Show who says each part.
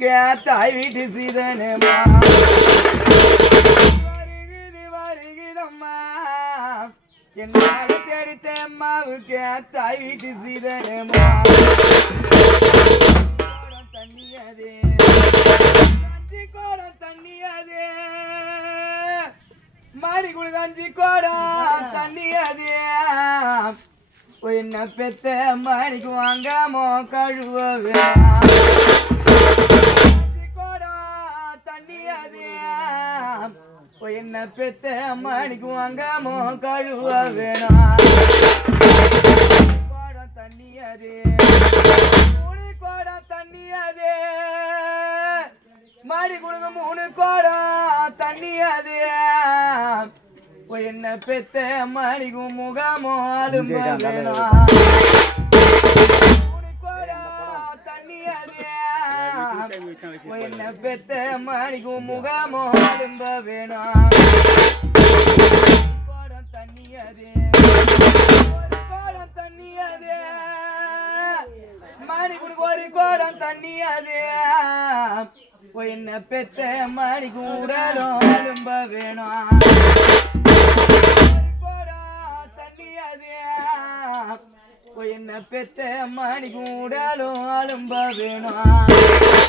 Speaker 1: அம்மாவுக்கு தாய் வீட்டு சீதனமா? வருகுது வருகுதம்மா. என்னால தேடித்த அம்மாவுக்கு தாய் வீட்டு சீதனமா? கோடம் தண்ணியதே. அஞ்சு கோடம் தண்ணியதே. மாடி குழு அஞ்சு கோடம் தண்ணியதே. என்ன பெத்த மாடிக்கு வாங்காமோ கழுவவே. என்ன பெத்த மாடிக்கு வாங்காமோ கழுவ வேணாம் கோடம் தண்ணியதே. மூணு கோடம் தண்ணியதே. மாடி கொடுங்க மூணு கோடம் தண்ணியதே. என்ன பெத்த மாடிக்கும் முகமோ அலும்ப வேணாம் என்ன பெத்த மாணிக்கும் முகமோ அலும்ப வேணாம் கோடம் தண்ணியதே. ஒரு கோடம் தண்ணியதே. மாணிக்குனுக்கு ஒரு கோடம் தண்ணியதே. என்ன பெத்த மாணிக்கும் உடலும் அலும்ப வேணாம் கோடம் தண்ணியதே. என்ன பெத்த மாணிக்கும் உடலும் அலும்ப வேணாம்